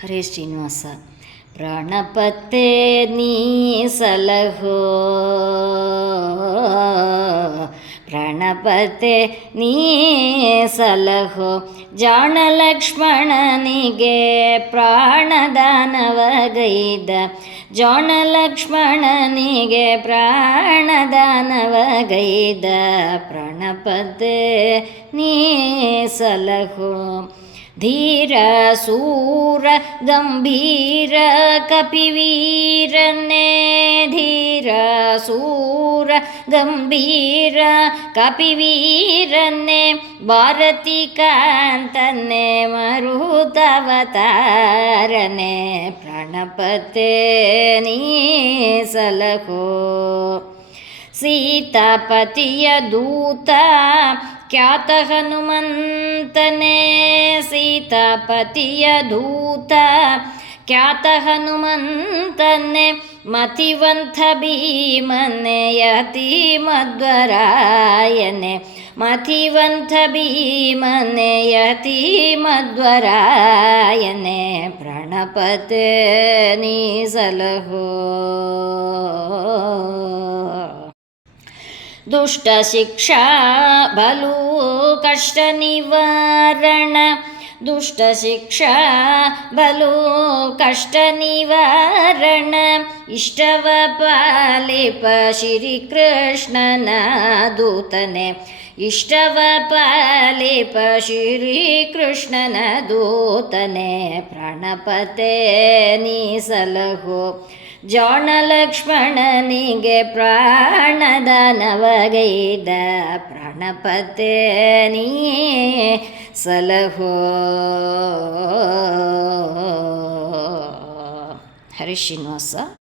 ಹರೇ ಶ್ರೀನಿವಾಸ. ಪ್ರಾಣಪತ್ತೆ ನೀ ಸಲಹೋ, ಪ್ರಾಣಪತ್ತೆ ನೀ ಸಲಹೋ, ಜಾಣ ಲಕ್ಷ್ಮಣನಿಗೆ ಪ್ರಾಣದಾನವಗೈದ, ಜಾಣ ಲಕ್ಷ್ಮಣನಿಗೆ ಪ್ರಾಣದಾನವಗೈದ, ಪ್ರಾಣಪತ್ತೆ ನೀ ಸಲಹೋ. ಧೀರ ಸೂರ ಗಂಭೀರ ಕಪಿವೀರನ್ನೇ, ಧೀರ ಸೂರ ಗಂಭೀರ ಕಪಿವೀರನ್ನೇ, ಭಾರತಿ ಕಾಂತನ್ನೇ ಮರುತವತಾರನೆ, ಪ್ರಾಣಪತ್ತೆ ನೀ ಸಲಹೋ. ಸೀತಾಪತಿಯ ದೂತ ಖ್ಯಾತ ಹನುಮಂತನೇ, ಸೀತಾಪತಿಯ ದೂತ ಖ್ಯಾತ ಹನುಮಂತನೇ, ಮತಿವಂತ ಭೀಮನೆ ಯತಿ ಮಧ್ವರಾಯನೆ, ಮತಿವಂತ ಭೀಮನೆ ಯತಿ ಮಧ್ವರಾಯನೆ, ಪ್ರಾಣಪತ್ತೆ ನೀ ಸಲಹೋ. ದುಷ್ಟ ಶಿಕ್ಷಾ ಬಲು ಕಷ್ಟ ನಿವಾರಣ, ದುಷ್ಟ ಶಿಕ್ಷಾ ಬಲು ಕಷ್ಟ ನಿವಾರಣ, ಇಷ್ಟವ ಪಾಲಿಪ ಶ್ರೀಕೃಷ್ಣನ ದೂತನೆ, ಇಷ್ಟವ ಪಾಲಿಪ ಶ್ರೀಕೃಷ್ಣನ ದೂತನೆ, ಪ್ರಾಣಪತ್ತೆ ನೀ ಸಲಹೋ. ಜಾಣ ಲಕ್ಷ್ಮಣನಿಗೆ ಪ್ರಾಣದಾನವಗೈದ, ಪ್ರಾಣಪತ್ತೆ ನೀ ಸಲಹೋ. ಹರೇ ಶ್ರೀನಿವಾಸ.